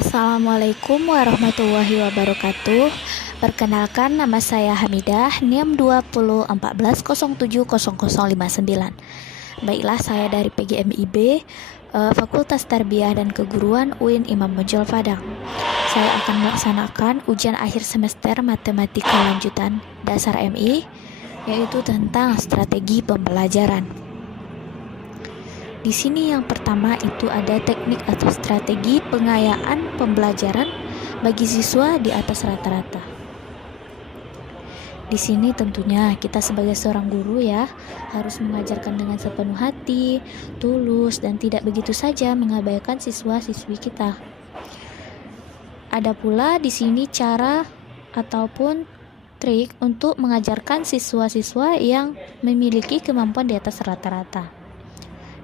Assalamualaikum warahmatullahi wabarakatuh. Perkenalkan, nama saya Hamidah, NIM 2014070059. Baiklah, saya dari PGMIB, Fakultas Tarbiyah dan Keguruan UIN Imam Bonjol Padang. Saya akan melaksanakan ujian akhir semester matematika lanjutan dasar MI, yaitu tentang strategi pembelajaran. Di sini yang pertama itu ada teknik atau strategi pengayaan pembelajaran bagi siswa di atas rata-rata. Di sini tentunya kita sebagai seorang guru harus mengajarkan dengan sepenuh hati, tulus, dan tidak begitu saja mengabaikan siswa-siswi kita. Ada pula di sini cara ataupun trik untuk mengajarkan siswa-siswa yang memiliki kemampuan di atas rata-rata.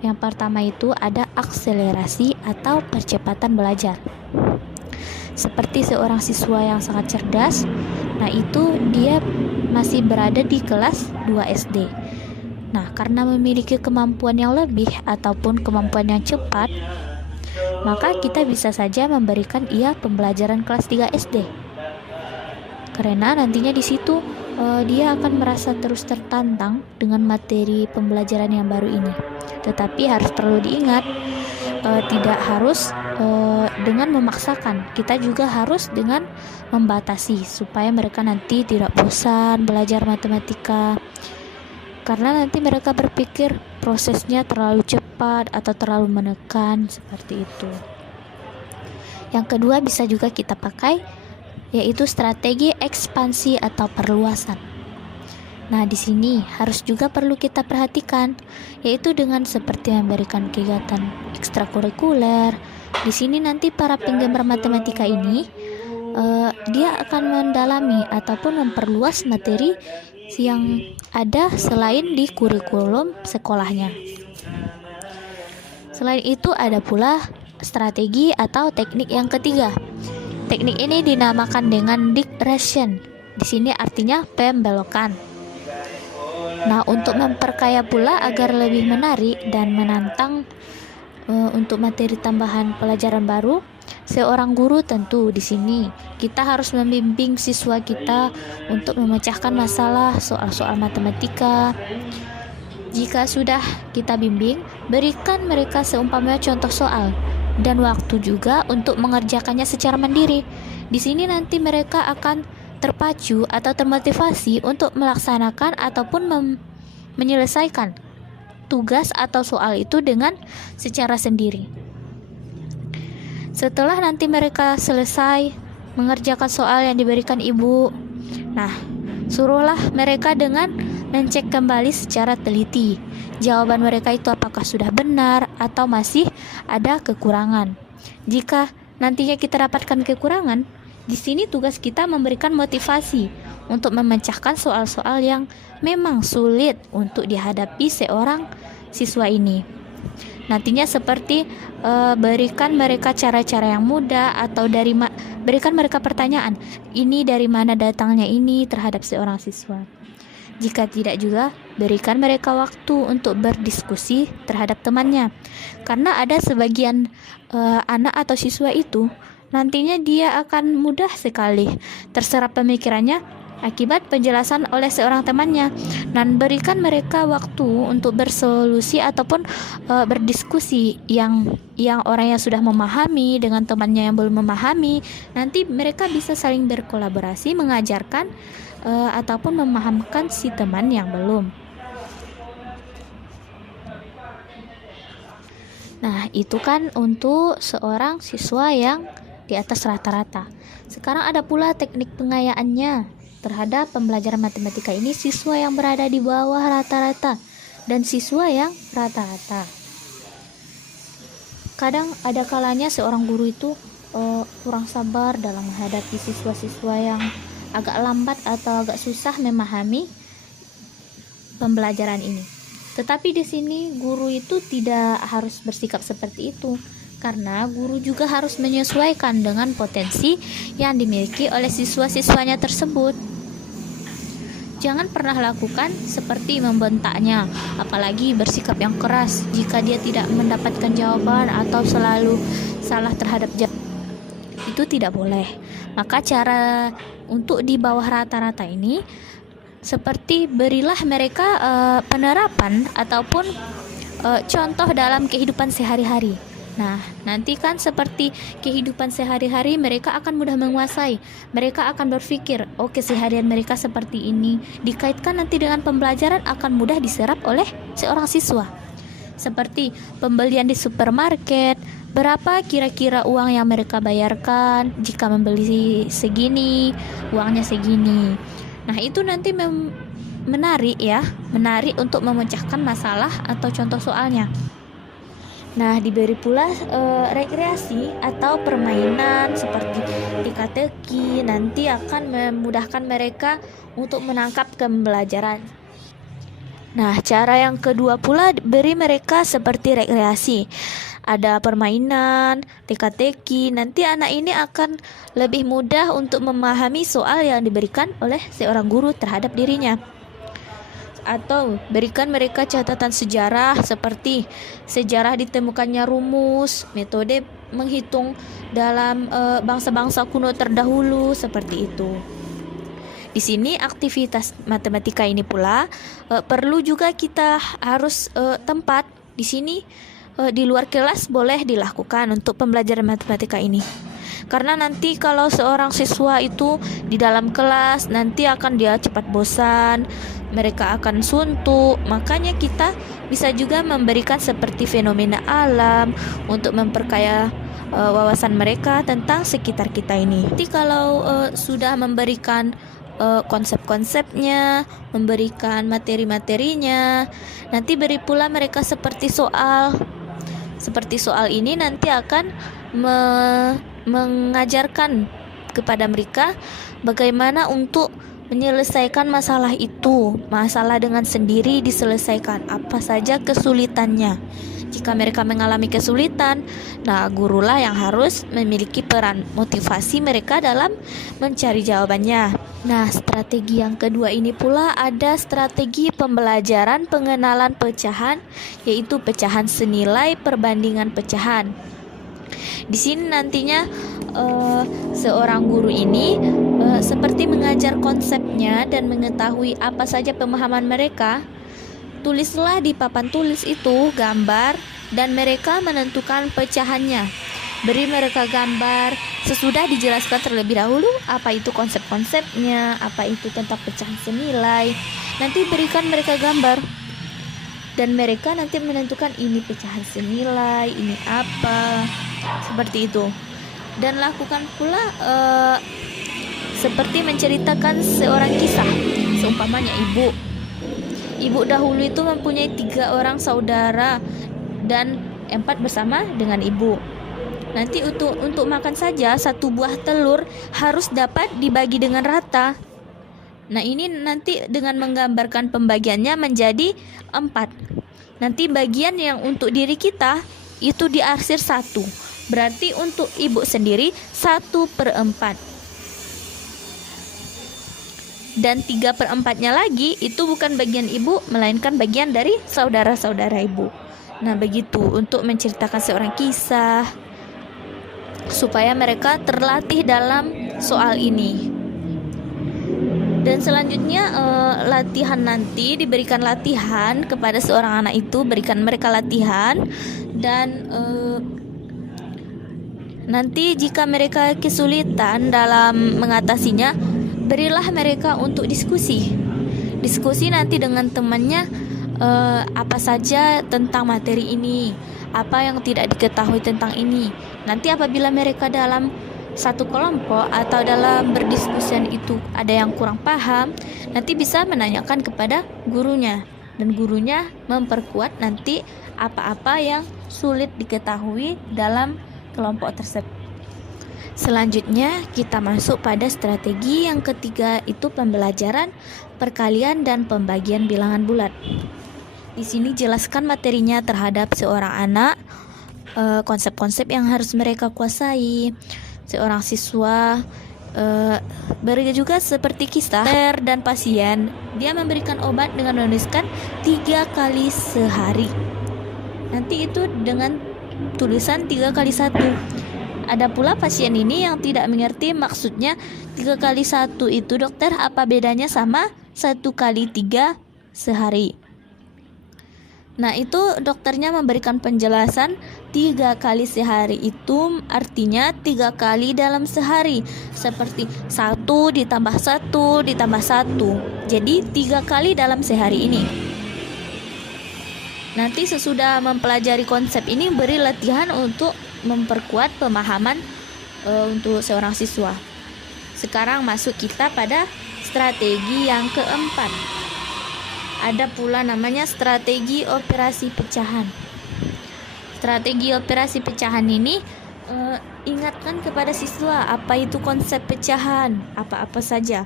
Yang pertama itu ada akselerasi atau percepatan belajar. Seperti seorang siswa yang sangat cerdas, nah itu dia masih berada di kelas 2 SD. Nah, karena memiliki kemampuan yang lebih ataupun kemampuan yang cepat, maka kita bisa saja memberikan ia pembelajaran kelas 3 SD. Karena nantinya di situ dia akan merasa terus tertantang dengan materi pembelajaran yang baru ini. Tetapi harus perlu diingat, tidak harus dengan memaksakan. Kita juga harus dengan membatasi supaya mereka nanti tidak bosan belajar matematika. Karena nanti mereka berpikir prosesnya terlalu cepat atau terlalu menekan, seperti itu. Yang kedua bisa juga kita pakai, yaitu strategi ekspansi atau perluasan. Nah, di sini harus juga perlu kita perhatikan, yaitu dengan seperti memberikan kegiatan ekstrakurikuler. Di sini nanti para penggemar matematika ini dia akan mendalami ataupun memperluas materi yang ada selain di kurikulum sekolahnya. Selain itu ada pula strategi atau teknik yang ketiga. Teknik ini dinamakan dengan digression. Di sini artinya pembelokan. Nah, untuk memperkaya pula agar lebih menarik dan menantang untuk materi tambahan pelajaran baru, seorang guru tentu di sini kita harus membimbing siswa kita untuk memecahkan masalah soal-soal matematika. Jika sudah kita bimbing, berikan mereka seumpamanya contoh soal dan waktu juga untuk mengerjakannya secara mandiri. Di sini nanti mereka akan terpacu atau termotivasi untuk melaksanakan ataupun menyelesaikan tugas atau soal itu dengan secara sendiri. Setelah nanti mereka selesai mengerjakan soal yang diberikan ibu, nah, suruhlah mereka dengan mencek kembali secara teliti jawaban mereka itu apakah sudah benar atau masih ada kekurangan. Jika nantinya kita dapatkan kekurangan, di sini tugas kita memberikan motivasi untuk memecahkan soal-soal yang memang sulit untuk dihadapi seorang siswa ini. Nantinya seperti berikan mereka cara-cara yang mudah atau berikan mereka pertanyaan, ini dari mana datangnya ini terhadap seorang siswa. Jika tidak juga, berikan mereka waktu untuk berdiskusi terhadap temannya. Karena ada sebagian anak atau siswa itu nantinya dia akan mudah sekali terserap pemikirannya akibat penjelasan oleh seorang temannya, dan berikan mereka waktu untuk bersolusi ataupun berdiskusi yang orang yang sudah memahami dengan temannya yang belum memahami. Nanti mereka bisa saling berkolaborasi mengajarkan ataupun memahamkan si teman yang belum. Nah, itu kan untuk seorang siswa yang di atas rata-rata. Sekarang ada pula teknik pengayaannya terhadap pembelajaran matematika ini siswa yang berada di bawah rata-rata dan siswa yang rata-rata. Kadang ada kalanya seorang guru itu kurang sabar dalam menghadapi siswa-siswa yang agak lambat atau agak susah memahami pembelajaran ini. Tetapi di sini guru itu tidak harus bersikap seperti itu. Karena guru juga harus menyesuaikan dengan potensi yang dimiliki oleh siswa-siswanya tersebut. Jangan pernah lakukan seperti membentaknya, apalagi bersikap yang keras jika dia tidak mendapatkan jawaban atau selalu salah terhadap jawaban. itu tidak boleh. Maka cara untuk di bawah rata-rata ini seperti berilah mereka penerapan ataupun contoh dalam kehidupan sehari-hari. Nah, nanti kan seperti kehidupan sehari-hari mereka akan mudah menguasai. Mereka akan berpikir, oh keseharian mereka seperti ini. Dikaitkan nanti dengan pembelajaran akan mudah diserap oleh seorang siswa. Seperti pembelian di supermarket, berapa kira-kira uang yang mereka bayarkan jika membeli segini, uangnya segini. Nah, itu nanti menarik untuk memecahkan masalah atau contoh soalnya. Nah, diberi pula rekreasi atau permainan seperti teka-teki nanti akan memudahkan mereka untuk menangkap pembelajaran. Nah, cara yang kedua pula beri mereka seperti rekreasi. Ada permainan, teka-teki, nanti anak ini akan lebih mudah untuk memahami soal yang diberikan oleh seorang guru terhadap dirinya. Atau berikan mereka catatan sejarah seperti sejarah ditemukannya rumus, metode menghitung dalam bangsa-bangsa kuno terdahulu seperti itu. Di sini aktivitas matematika ini pula perlu juga kita harus tempat di sini di luar kelas boleh dilakukan untuk pembelajaran matematika ini. Karena nanti kalau seorang siswa itu di dalam kelas nanti akan dia cepat bosan, mereka akan suntuk. Makanya kita bisa juga memberikan seperti fenomena alam untuk memperkaya wawasan mereka tentang sekitar kita ini. Nanti kalau sudah memberikan konsep-konsepnya, memberikan materi-materinya, nanti beri pula mereka seperti soal. Seperti soal ini nanti akan mengajarkan kepada mereka bagaimana untuk menyelesaikan masalah itu. Masalah dengan sendiri diselesaikan, apa saja kesulitannya. Jika mereka mengalami kesulitan, nah gurulah yang harus memiliki peran motivasi mereka dalam mencari jawabannya. Nah, strategi yang kedua ini pula ada strategi pembelajaran pengenalan pecahan, yaitu pecahan senilai perbandingan pecahan. Di sini nantinya seorang guru ini seperti mengajar konsepnya dan mengetahui apa saja pemahaman mereka. Tulislah di papan tulis itu gambar dan mereka menentukan pecahannya. Beri mereka gambar sesudah dijelaskan terlebih dahulu apa itu konsep-konsepnya, apa itu tentang pecahan senilai. Nanti berikan mereka gambar dan mereka nanti menentukan ini pecahan senilai, ini apa, seperti itu. Dan lakukan pula seperti menceritakan seorang kisah. Seumpamanya ibu dahulu itu mempunyai 3 orang saudara dan 4 bersama dengan ibu. Nanti untuk makan saja 1 buah telur harus dapat dibagi dengan rata. Nah, ini nanti dengan menggambarkan pembagiannya menjadi 4. Nanti bagian yang untuk diri kita itu diarsir 1. Berarti untuk ibu sendiri 1/4. Dan 3/4-nya lagi itu bukan bagian ibu, melainkan bagian dari saudara-saudara ibu. Nah, begitu untuk menceritakan seorang kisah supaya mereka terlatih dalam soal ini. Dan selanjutnya latihan nanti diberikan latihan kepada seorang anak itu, berikan mereka latihan dan nanti jika mereka kesulitan dalam mengatasinya, berilah mereka untuk diskusi nanti dengan temannya apa saja tentang materi ini, apa yang tidak diketahui tentang ini. Nanti apabila mereka dalam satu kelompok atau dalam berdiskusi itu ada yang kurang paham, nanti bisa menanyakan kepada gurunya dan gurunya memperkuat nanti apa-apa yang sulit diketahui dalam kelompok tersebut. Selanjutnya kita masuk pada strategi yang ketiga, itu pembelajaran perkalian dan pembagian bilangan bulat. Di sini jelaskan materinya terhadap seorang anak, konsep-konsep yang harus mereka kuasai. Seorang siswa beri juga seperti kisah dan pasien. Dia memberikan obat dengan menuliskan 3 kali sehari. Nanti itu dengan tulisan 3 kali 1. Ada pula pasien ini yang tidak mengerti maksudnya 3 kali 1 itu dokter apa bedanya sama 1 kali 3 sehari. Nah itu dokternya memberikan penjelasan 3 kali sehari itu artinya 3 kali dalam sehari. Seperti 1 ditambah 1 ditambah 1. Jadi 3 kali dalam sehari ini. Nanti sesudah mempelajari konsep ini beri latihan untuk memperkuat pemahaman untuk seorang siswa. Sekarang masuk kita pada strategi yang keempat. Ada pula namanya strategi operasi pecahan. Strategi operasi pecahan ini ingatkan kepada siswa apa itu konsep pecahan, apa-apa saja.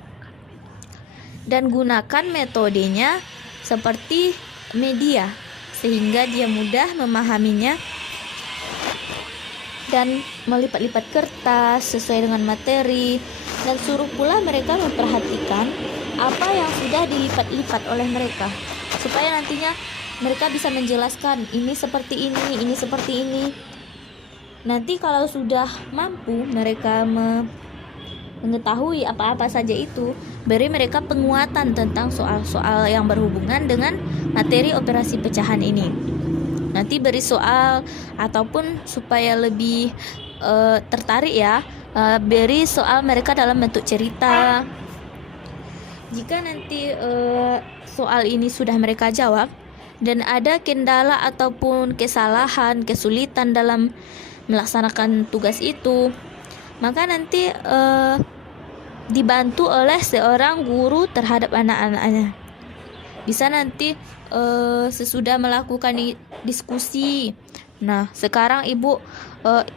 Dan gunakan metodenya seperti media sehingga dia mudah memahaminya dan melipat-lipat kertas sesuai dengan materi, dan suruh pula mereka memperhatikan apa yang sudah dilipat-lipat oleh mereka supaya nantinya mereka bisa menjelaskan ini seperti ini seperti ini. Nanti kalau sudah mampu mereka mengetahui apa-apa saja itu, beri mereka penguatan tentang soal-soal yang berhubungan dengan materi operasi pecahan ini. Nanti beri soal ataupun supaya lebih tertarik ya, beri soal mereka dalam bentuk cerita. Jika nanti soal ini sudah mereka jawab dan ada kendala ataupun kesalahan, kesulitan dalam melaksanakan tugas itu, maka nanti dibantu oleh seorang guru terhadap anak-anaknya. Bisa nanti sesudah melakukan diskusi. Nah, sekarang ibu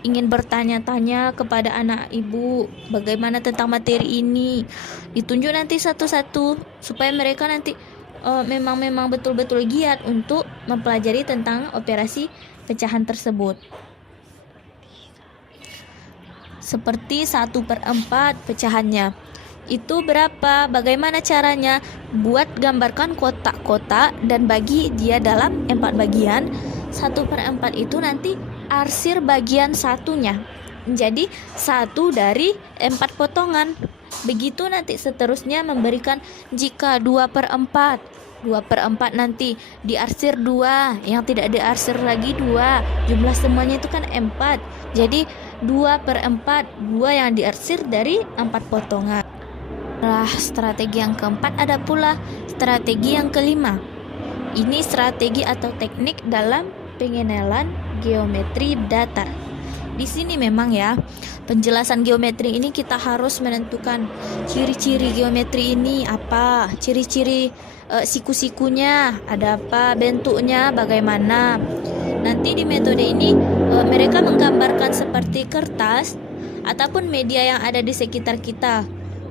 ingin bertanya-tanya kepada anak ibu bagaimana tentang materi ini. Ditunjuk nanti satu-satu supaya mereka nanti memang betul-betul giat untuk mempelajari tentang operasi pecahan tersebut. Seperti 1/4 pecahannya. Itu berapa? Bagaimana caranya? Buat gambarkan kotak-kotak dan bagi dia dalam 4 bagian. 1/4 itu nanti arsir bagian satunya. Jadi 1 dari 4 potongan. Begitu nanti seterusnya memberikan jika 2/4. 2/4 nanti diarsir 2, yang tidak diarsir lagi 2. Jumlah semuanya itu kan 4. Jadi 2/4, 2 yang diarsir dari 4 potongan. Nah, strategi yang keempat ada pula strategi yang kelima. Ini strategi atau teknik dalam pengenalan geometri datar. Di sini memang ya, penjelasan geometri ini kita harus menentukan ciri-ciri geometri ini apa, ciri-ciri siku-sikunya ada apa, bentuknya bagaimana. Nanti di metode ini mereka menggambarkan seperti kertas ataupun media yang ada di sekitar kita.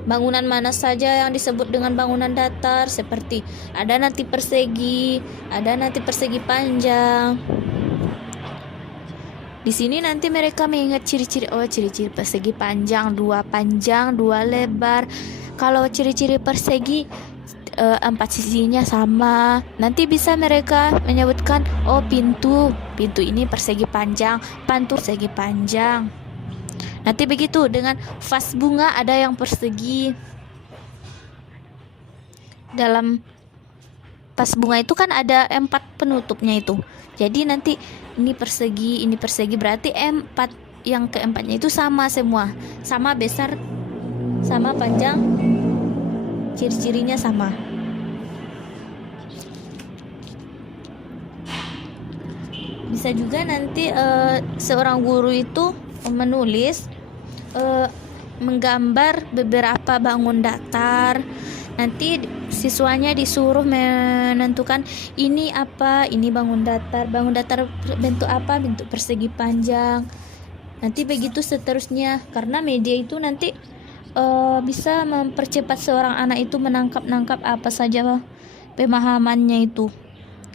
Bangunan mana saja yang disebut dengan bangunan datar, seperti ada nanti persegi, ada nanti persegi panjang. Di sini nanti mereka mengingat ciri-ciri, ciri-ciri persegi panjang 2 lebar. Kalau ciri-ciri persegi 4 sisinya sama. Nanti bisa mereka menyebutkan pintu ini persegi panjang, pantu persegi panjang. Nanti begitu dengan vas bunga ada yang persegi. Dalam vas bunga itu kan ada 4 penutupnya itu. Jadi nanti ini persegi berarti 4 yang keempatnya itu sama semua, sama besar, sama panjang, ciri-cirinya sama. Bisa juga nanti seorang guru itu menulis menggambar beberapa bangun datar. Nanti siswanya disuruh menentukan ini apa, ini bangun datar bentuk apa, bentuk persegi panjang. Nanti begitu seterusnya, karena media itu nanti bisa mempercepat seorang anak itu menangkap apa saja pemahamannya itu.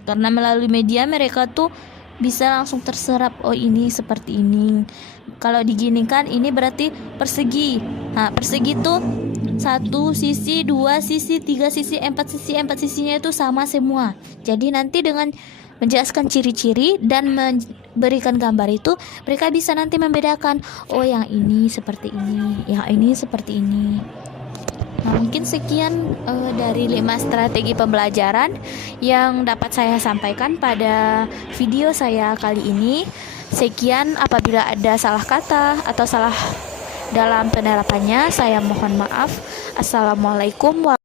Karena melalui media mereka tuh bisa langsung terserap, ini seperti ini. Kalau diginikan ini berarti persegi. Nah, persegi tuh 1 sisi, 2 sisi, 3 sisi, 4 sisi, 4 sisinya itu sama semua. Jadi nanti dengan menjelaskan ciri-ciri dan berikan gambar itu, mereka bisa nanti membedakan, oh yang ini seperti ini, yang ini seperti ini. Nah, mungkin sekian dari 5 strategi pembelajaran yang dapat saya sampaikan pada video saya kali ini. Sekian, apabila ada salah kata atau salah dalam penerapannya, saya mohon maaf. Assalamualaikum warahmatullahi wabarakatuh.